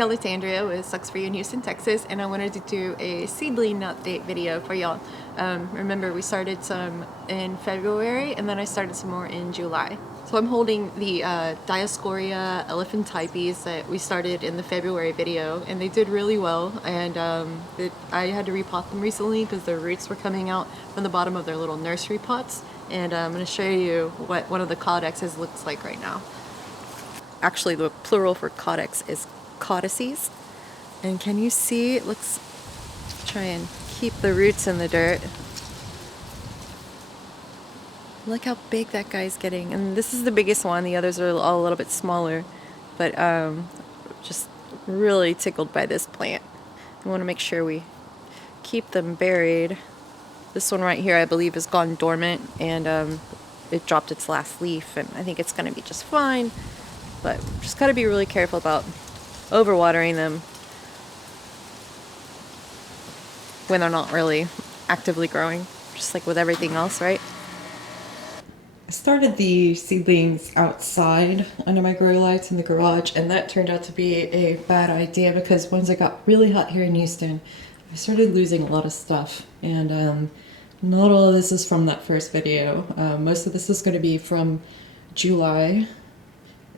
y'all, it's Andrea with Sucs For You in Houston, Texas, and I wanted to do a seedling update video for y'all. Remember, we started some in February, and then I started some more in July. So I'm holding the Dioscorea elephantipes that we started in the February video, and they did really well, and I had to repot them recently because their roots were coming out from the bottom of their little nursery pots, and I'm going to show you what one of the codexes looks like right now. Actually, the plural for codex is codices. And can you see, it looks, try and keep the roots in the dirt. Look how big that guy's getting. And this is the biggest one. The others are all a little bit smaller. But just really tickled by this plant. I want to make sure we keep them buried. This one right here, I believe, has gone dormant. And it dropped its last leaf. And I think it's going to be just fine. But just got to be really careful about overwatering them when they're not really actively growing, just like with everything else, right? I started the seedlings outside under my grow lights in the garage, and that turned out to be a bad idea because once it got really hot here in Houston, I started losing a lot of stuff. And not all of this is from that first video. Most of this is going to be from July.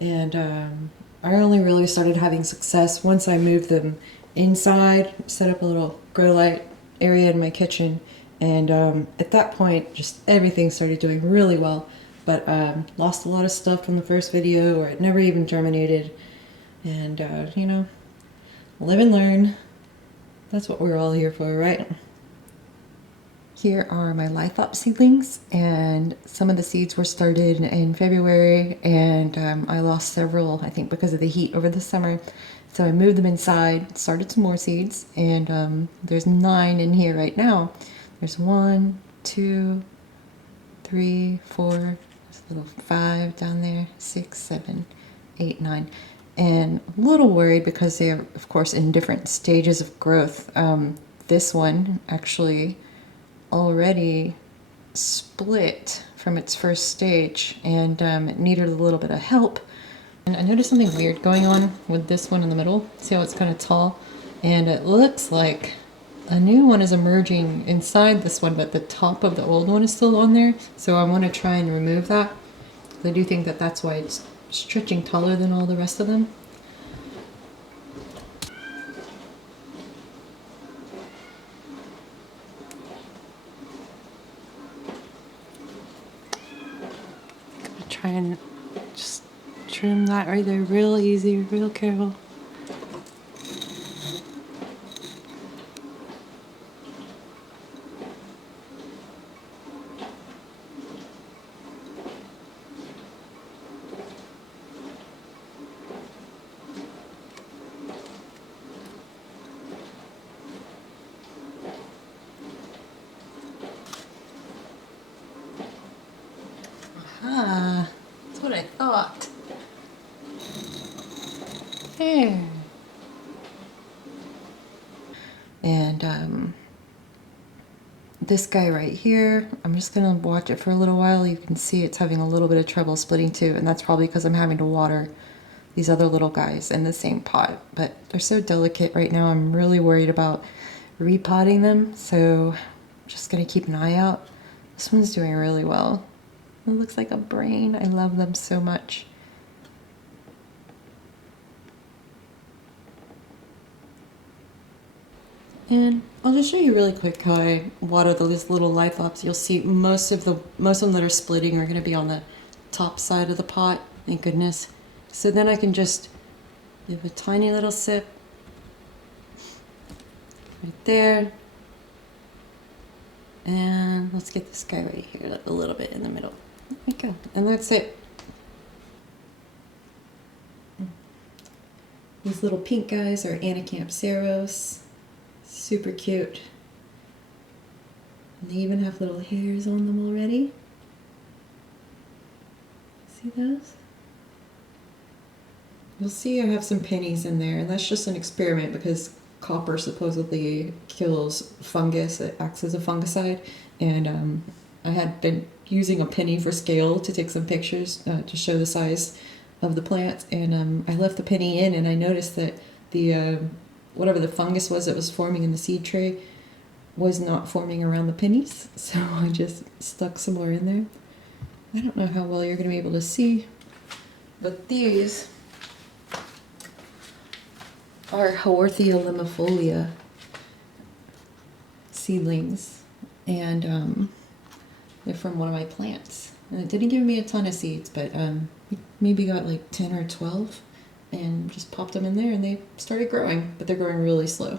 And I only really started having success once I moved them inside, set up a little grow light area in my kitchen, and at that point just everything started doing really well, but lost a lot of stuff from the first video, or it never even germinated. And you know, live and learn. That's what we're all here for, right? Here are my Lithops seedlings, and some of the seeds were started in February, and I lost several, I think, because of the heat over the summer. So I moved them inside, started some more seeds, and there's 9 in here right now. There's 1, 2, 3, 4, there's a little 5 down there, 6, 7, 8, 9. And a little worried because they are, of course, in different stages of growth. This one actually already split from its first stage, and it needed a little bit of help. And I noticed something weird going on with this one in the middle. See how it's kind of tall? And it looks like a new one is emerging inside this one, but the top of the old one is still on there. So I want to try and remove that. I do think that that's why it's stretching taller than all the rest of them. Try and just trim that right there, real easy, real careful. Aha, that's what I thought. There. And this guy right here, I'm just gonna watch it for a little while. You can see it's having a little bit of trouble splitting too, and that's probably because I'm having to water these other little guys in the same pot. But they're so delicate right now, I'm really worried about repotting them, so I'm just gonna keep an eye out. This one's doing really well. It looks like a brain. I love them so much. And I'll just show you really quick how I water these little Lithops. You'll see most of them that are splitting are going to be on the top side of the pot. Thank goodness. So then I can just give a tiny little sip right there. And let's get this guy right here a little bit in the middle. There we go. And that's it. These little pink guys are Anacampseros. Super cute. And they even have little hairs on them already. See those? You'll see I have some pennies in there, and that's just an experiment because copper supposedly kills fungus. It acts as a fungicide, and I had been using a penny for scale to take some pictures to show the size of the plant, and I left the penny in, and I noticed that the whatever the fungus was that was forming in the seed tray was not forming around the pennies, so I just stuck some more in there. I don't know how well you're going to be able to see, but these are Haworthia limifolia seedlings, and they're from one of my plants. And it didn't give me a ton of seeds, but maybe got like 10 or 12, and just popped them in there and they started growing, but they're growing really slow.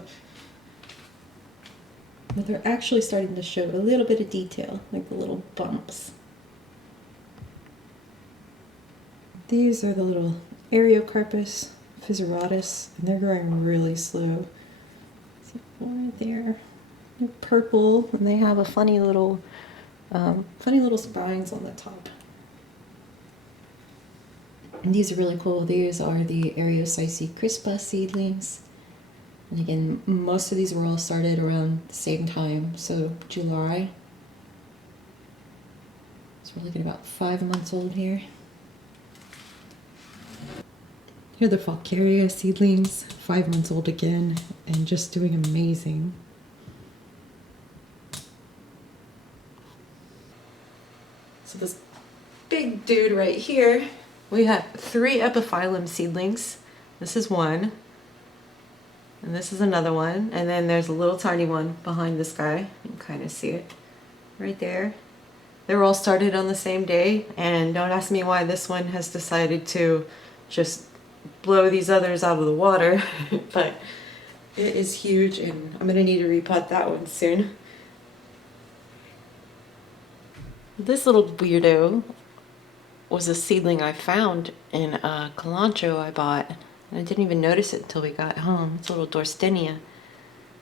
But they're actually starting to show a little bit of detail, like the little bumps. These are the little Ariocarpus, fissuratus, and they're growing really slow. See one right there. They're purple, and they have a funny little spines on the top. And these are really cool. These are the Ariocyce crispa seedlings. And again, most of these were all started around the same time, so July. So we're looking at about 5 months old here. Here are the Faucaria seedlings, 5 months old again, and just doing amazing. So this big dude right here, we have 3 Epiphyllum seedlings. This is one, and this is another one, and then there's a little tiny one behind this guy. You can kind of see it right there. They were all started on the same day, and don't ask me why this one has decided to just blow these others out of the water, but it is huge, and I'm going to need to repot that one soon. This little weirdo was a seedling I found in a cilantro I bought, and I didn't even notice it until we got home. It's a little Dorstenia,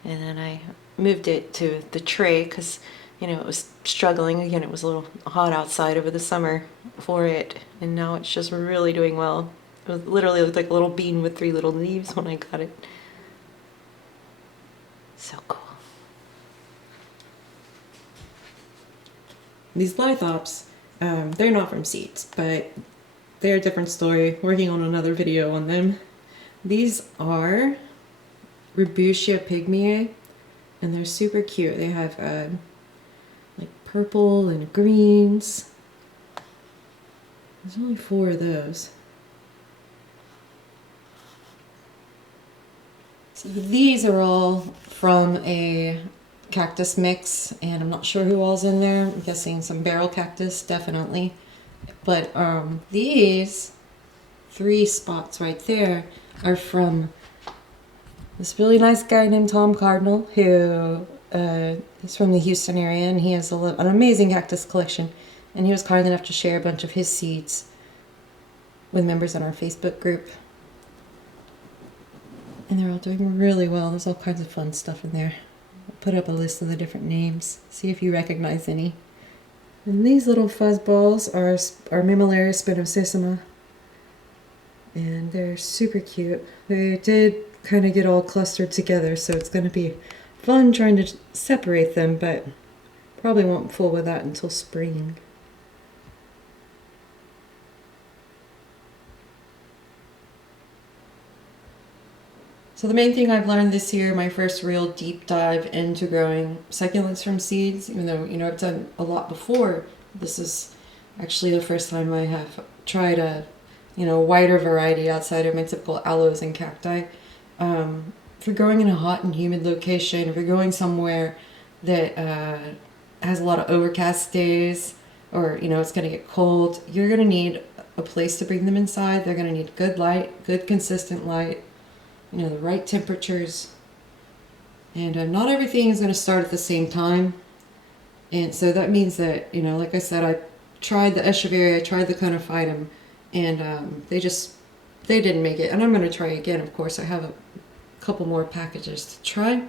and then I moved it to the tray because, you know, it was struggling. Again, it was a little hot outside over the summer for it, and now it's just really doing well. It literally looked like a little bean with 3 little leaves when I got it. So cool. These Lithops, they're not from seeds, but they're a different story. Working on another video on them. These are Rebutia pygmae, and they're super cute. They have like purple and greens. There's only 4 of those. So these are all from a cactus mix, and I'm not sure who all's in there. I'm guessing some barrel cactus, definitely. But these 3 spots right there are from this really nice guy named Tom Cardinal, who is from the Houston area, and he has an amazing cactus collection. And he was kind enough to share a bunch of his seeds with members on our Facebook group. And they're all doing really well. There's all kinds of fun stuff in there. I'll put up a list of the different names. See if you recognize any. And these little fuzz balls are Mammillaria spinosissima. And they're super cute. They did kind of get all clustered together, so it's going to be fun trying to separate them, but probably won't fool with that until spring. So the main thing I've learned this year, my first real deep dive into growing succulents from seeds, even though, you know, I've done a lot before, this is actually the first time I have tried a, you know, wider variety outside of my typical aloes and cacti. If you're growing in a hot and humid location, if you're going somewhere that has a lot of overcast days, or, you know, it's going to get cold, you're going to need a place to bring them inside. They're going to need good light, good consistent light, you know, the right temperatures, and not everything is going to start at the same time. And so that means that, you know, like I said, I tried the Echeveria, I tried the Conophytum, and they didn't make it. And I'm going to try again, of course. I have a couple more packages to try,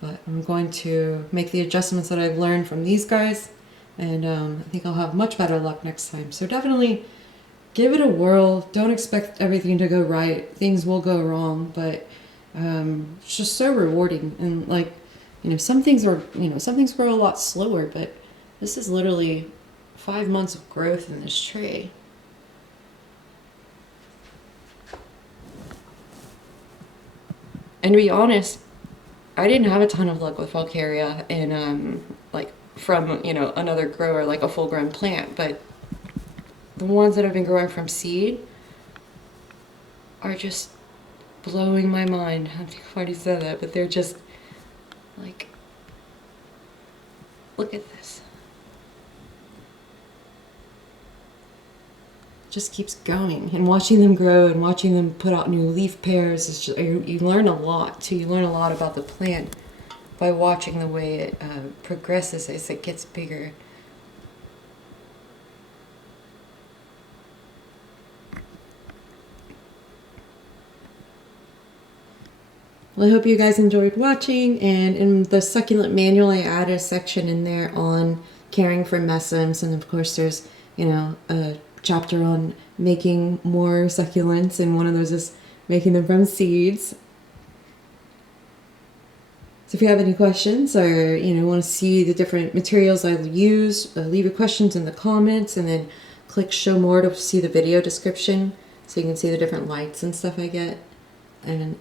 but I'm going to make the adjustments that I've learned from these guys, and I think I'll have much better luck next time. So definitely give it a whirl. Don't expect everything to go right. Things will go wrong, but it's just so rewarding. And, like, you know, some things grow a lot slower, but this is literally 5 months of growth in this tray. And to be honest, I didn't have a ton of luck with Faucaria and like from, you know, another grower, like a full grown plant, but the ones that have been growing from seed are just blowing my mind. I think I've already said that, but they're just like, look at this. Just keeps going, and watching them grow and watching them put out new leaf pairs is just, you learn a lot too. You learn a lot about the plant by watching the way it progresses as it gets bigger. Well, I hope you guys enjoyed watching, and in the succulent manual I added a section in there on caring for mesons, and of course there's, you know, a chapter on making more succulents, and one of those is making them from seeds. So if you have any questions or, you know, want to see the different materials I use, leave your questions in the comments, and then click show more to see the video description so you can see the different lights and stuff I get. And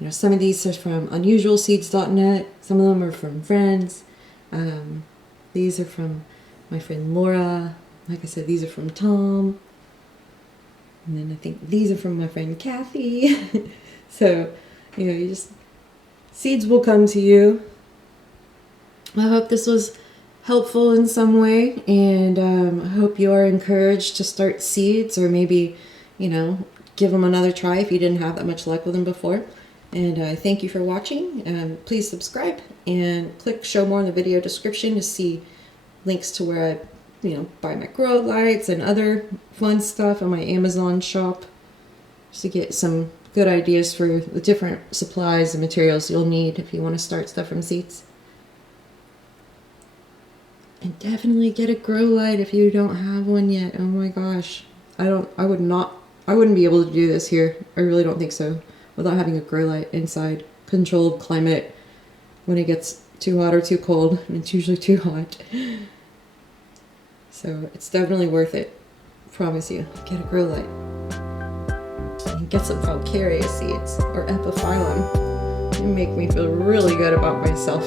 you know, some of these are from unusualseeds.net, some of them are from friends. These are from my friend Laura. Like I said, these are from Tom. And then I think these are from my friend Kathy. So, you know, you just, seeds will come to you. I hope this was helpful in some way, and I hope you are encouraged to start seeds, or maybe, you know, give them another try if you didn't have that much luck with them before. And thank you for watching. Please subscribe and click show more in the video description to see links to where I, you know, buy my grow lights and other fun stuff on my Amazon shop, just to get some good ideas for the different supplies and materials you'll need if you want to start stuff from seeds. And definitely get a grow light if you don't have one yet. Oh my gosh, I wouldn't be able to do this here. I really don't think so, without having a grow light inside controlled climate when it gets too hot or too cold, and it's usually too hot. So it's definitely worth it. Promise you. Get a grow light. And get some Faucaria seeds or Epiphyllum. You make me feel really good about myself.